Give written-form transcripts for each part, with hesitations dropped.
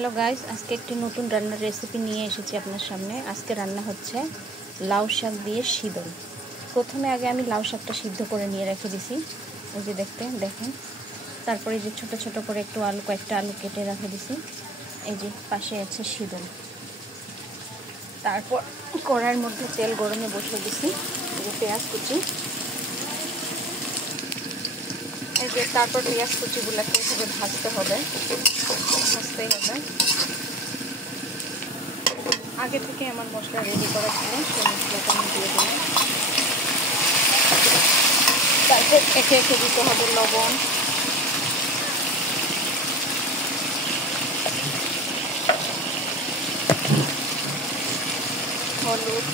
Hello guys, আজকে একটি নতুন রান্নার রেসিপি নিয়ে এসেছি আপনার সামনে। আজকে রান্না হচ্ছে লাউ শাক দিয়ে শীতল। প্রথমে আগে আমি লাউ শাকটা সিদ্ধ করে নিয়ে রেখে দিছি, এই যে দেখেন। তারপরে যে ছোট ছোট করে কয়েকটা আলু কেটে রেখে দিছি। এই যে পাশে আছে শীতল। তারপর কড়াইয়ের মধ্যে তেল গরমে বসিয়ে দিছি, পেঁয়াজ কুচি। এই যে তারপর পেঁয়াজ কুচিগুলোকে এভাবে ভাজতেই হবে। আগে থেকে আমার মশলা রেডি করা ছিল, সেই মশলাটা আমি দিয়ে দিলাম। তারপর একে একে দিতে হবে লবণ, হলুদ,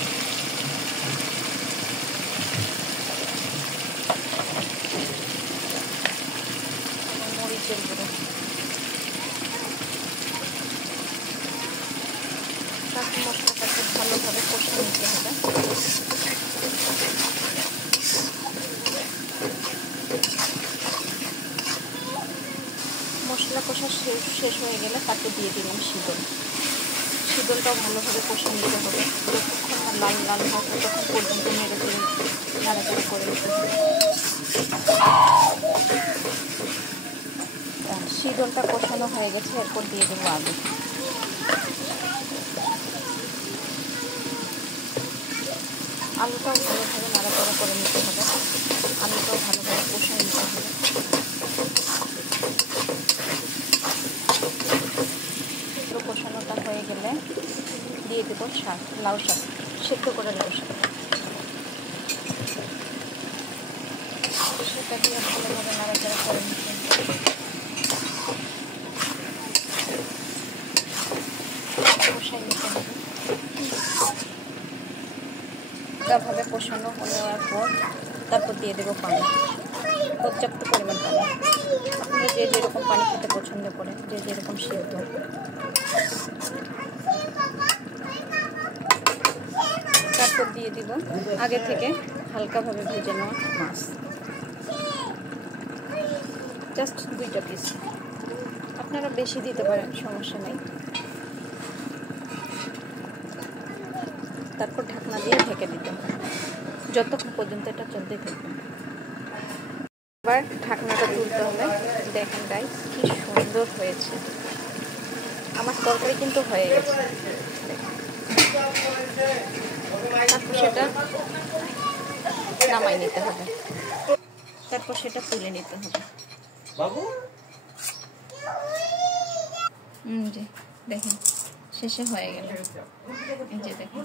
মরিচের গুঁড়ো। তারপর মশলাটাকে ভালোভাবে কষে নিতে হবে। মশলা কষা শেষ হয়ে গেলে তাকে দিয়ে দিলাম শীতলটাও ভালোভাবে কষে নিতে হবে। যতক্ষণ না লাল লাল হয় ততক্ষণ পর্যন্ত নাড়াচাড়া করে নিতে হবে। শীতলটা কষানো হয়ে গেছে, এরপর দিয়ে দেবো আলু। আলুটাও ভালোভাবে নাড়াচাড়া করে নিতে হবে, আলুটাও ভালোভাবে কষে নিতে হবে। কষানোটা হয়ে গেলে দিয়ে দেবো লাউ শাক, সেদ্ধ করে লাউ শাক। সেটা দিয়ে ভালোভাবে নাড়াচাড়া করে নিতে হবে। কষাই নিতে হবে। ভাবে কষানো নেওয়ার পর তারপর দিয়ে দেবো পানি, পর্যাপ্ত পরিমাণ পানি। আপনারা যে যেরকম পানি খেতে পছন্দ করেন, যে যেরকম সিদ্ধ। তারপর দিয়ে দিব আগে থেকে হালকাভাবে ভেজে নেওয়া মাছ, জাস্ট 2টা পিস। আপনারা বেশি দিতে পারেন, সমস্যা নেই। তারপর ঢাকনা দিয়ে ঢেকে দিতে হবে যতক্ষণ পর্যন্ত এটা চলতে থাকবে। এবার ঢাকনাটা তুলতে হবে। দেখেন গাইস, কি সুন্দর হয়েছে। আমার তরকারি কিন্তু হয়ে গেছে। তারপর সেটা নামাই নিতে হবে, তারপর সেটা তুলে নিতে হবে। জি দেখেন, শেষে হয়ে গেল। এই যে দেখেন।